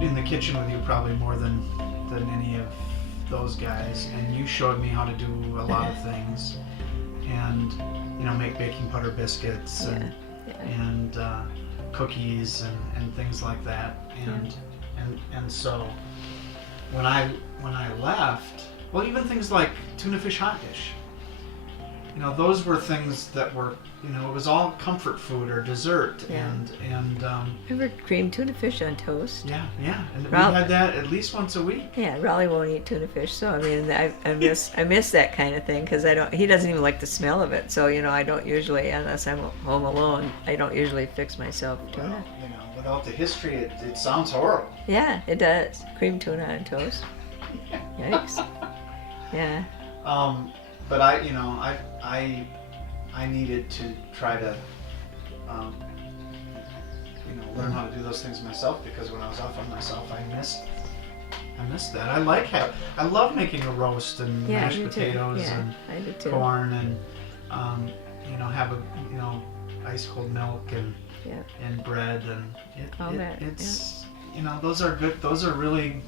in the kitchen with you probably more than any of those guys, and you showed me how to do a lot of things, and make baking butter biscuits and cookies and things like that, and so when I left, well, even things like tuna fish hot dish, those were things that were, it was all comfort food or dessert, and Remember creamed tuna fish on toast? yeah, and we had that at least once a week. Yeah, Raleigh won't eat tuna fish, so I mean, I miss that kind of thing, because he doesn't even like the smell of it, so I don't usually, unless I'm home alone, I don't usually fix myself tuna. Well, without the history, it sounds horrible. Yeah, it does. Creamed tuna on toast. Yikes. Yeah. But I needed to try to, learn how to do those things myself, because when I was off on myself, I missed that. I love making a roast and mashed potatoes and corn and, have ice cold milk and bread and it's those are good. Those are really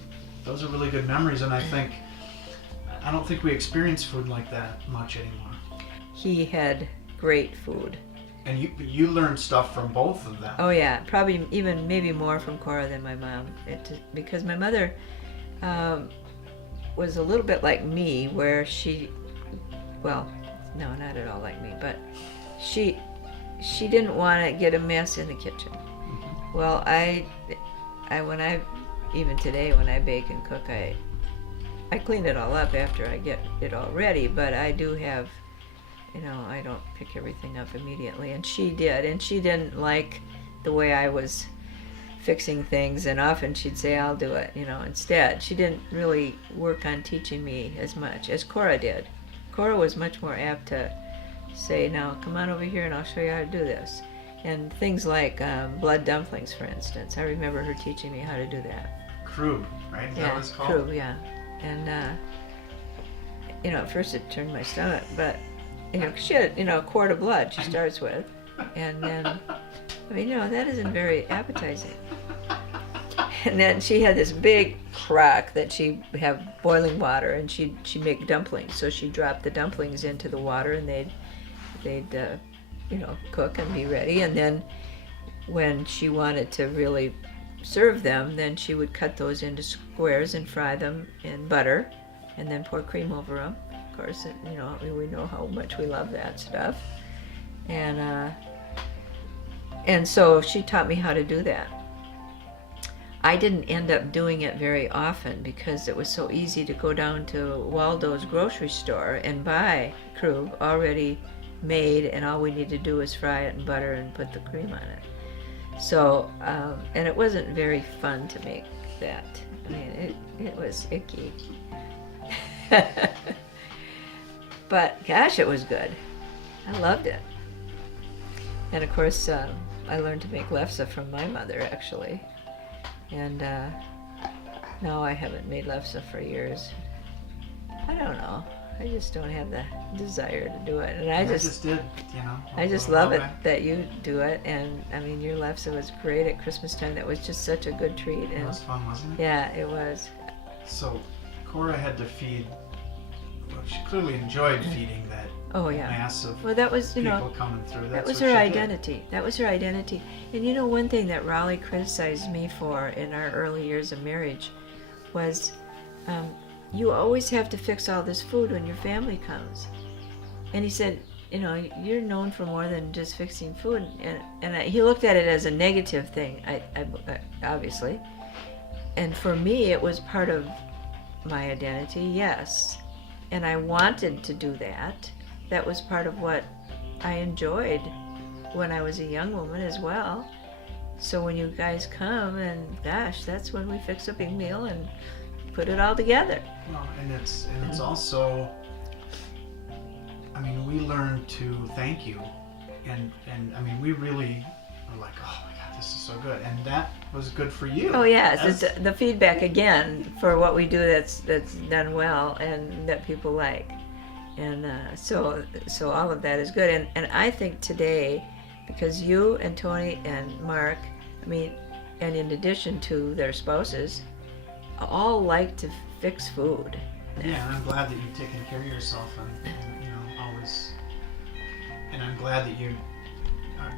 good memories, and I don't think we experience food like that much anymore. He had great food. And you learned stuff from both of them. Oh yeah, probably even maybe more from Cora than my mom. Because my mother was a little bit like me, where no, not at all like me, but she didn't want to get a mess in the kitchen. Mm-hmm. Well, even today when I bake and cook, I clean it all up after I get it all ready, but I do have, I don't pick everything up immediately, and she did, and she didn't like the way I was fixing things, and often she'd say, I'll do it, instead. She didn't really work on teaching me as much as Cora did. Cora was much more apt to say, now come on over here and I'll show you how to do this. And things like blood dumplings, for instance. I remember her teaching me how to do that. Krug, right? Is that what it's called? Krug, yeah. And, at first it turned my stomach, but, she had, a quart of blood she starts with. And then, that isn't very appetizing. And then she had this big crock that she'd have boiling water, and she'd make dumplings. So she'd drop the dumplings into the water, and they'd cook and be ready. And then when she wanted to really serve them, then she would cut those into squares and fry them in butter, and then pour cream over them. Of course, we know how much we love that stuff. And so she taught me how to do that. I didn't end up doing it very often because it was so easy to go down to Waldo's grocery store and buy Krug already made, and all we need to do is fry it in butter and put the cream on it. So, and it wasn't very fun to make that. It was icky. But gosh, it was good. I loved it. And of course, I learned to make lefse from my mother, actually. And no, I haven't made lefse for years. I don't know. I just don't have the desire to do it. And I just did, I just love it that you do it. And your lefse was great at Christmas time. That was just such a good treat. It was fun, wasn't it? Yeah, it was. So Cora had to feed, she clearly enjoyed feeding that mass of people coming through. That was her identity. That was her identity. And one thing that Raleigh criticized me for in our early years of marriage was, you always have to fix all this food when your family comes. And he said, you're known for more than just fixing food. And he looked at it as a negative thing, I obviously. And for me, it was part of my identity, yes. And I wanted to do that. That was part of what I enjoyed when I was a young woman as well. So when you guys come, and gosh, that's when we fix a big meal and put it all together. Well, and it's also, we learned to thank you, and we really were like, oh my God, this is so good, and that was good for you. Oh yes, it's the feedback again for what we do that's done well and that people like, and so all of that is good, and I think today, because you and Tony and Mark, and in addition to their spouses, all like to fix food. Yeah, and I'm glad that you've taken care of yourself and always. And I'm glad that you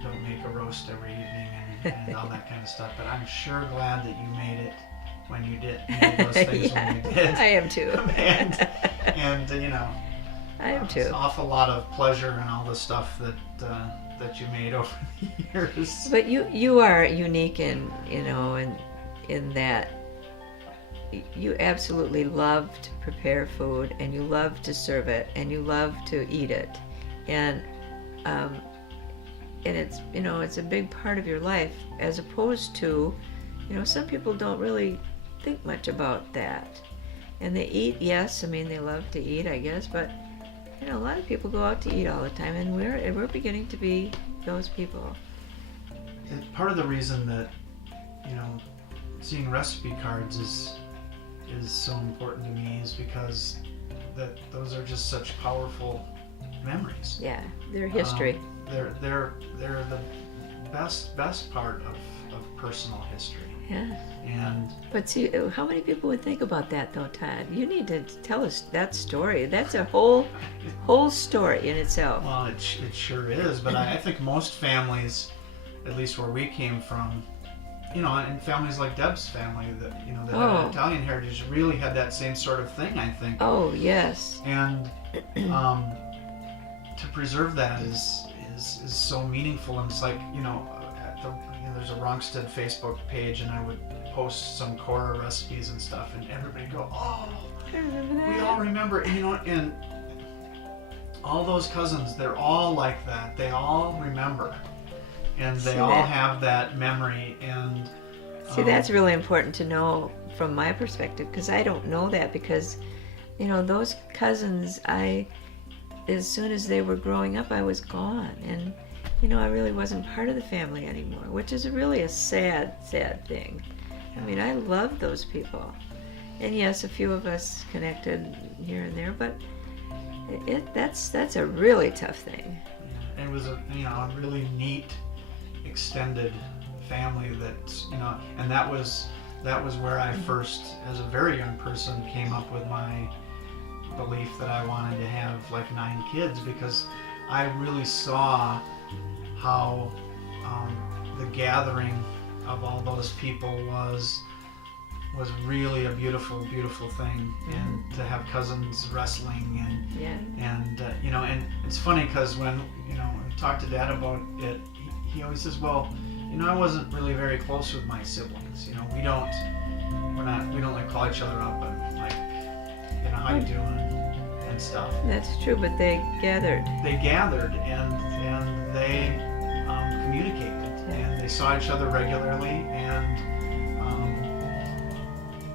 don't make a roast every evening and all that kind of stuff. But I'm sure glad that you made it when you did. You did those things when you did. I am too. and I am too. An awful lot of pleasure in all the stuff that you made over the years. But you are unique in that you absolutely love to prepare food, and you love to serve it, and you love to eat it, and it's it's a big part of your life, as opposed to some people don't really think much about that, and they eat. Yes, I mean they love to eat, I guess, but a lot of people go out to eat all the time, and we're beginning to be those people. And part of the reason that seeing recipe cards is so important to me is because that those are just such powerful memories. Yeah, they're history. They're the best part of personal history. Yeah. But see, how many people would think about that though, Todd? You need to tell us that story. That's a whole story in itself. Well, it sure is. But I think most families, at least where we came from, and families like Deb's family that that had Italian heritage, really had that same sort of thing, I think. Oh yes. And to preserve that is so meaningful. And it's like there's a Wrongstead Facebook page, and I would post some Cora recipes and stuff, and everybody go, "Oh, I remember that." We all remember, and all those cousins, they're all like that. They all remember, and they all have that memory. And see, that's really important to know from my perspective, because I don't know that, because those cousins, as soon as they were growing up, I was gone, and I really wasn't part of the family anymore, which is really a sad thing. I mean, I love those people, and yes, a few of us connected here and there, but that's a really tough thing. Yeah, it was a really neat extended family that and that was where I first, as a very young person, came up with my belief that I wanted to have like 9 kids, because I really saw how the gathering of all those people was really a beautiful thing, and to have cousins wrestling and it's funny because when I talk to Dad about it, he always says, well, I wasn't really very close with my siblings. We don't like call each other up and like how you doing and stuff. That's true, but they gathered and they communicated, and they saw each other regularly, and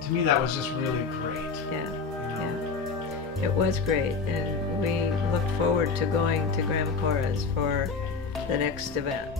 to me that was just really great. Yeah, it was great, and we looked forward to going to Grandma Cora's for the next event.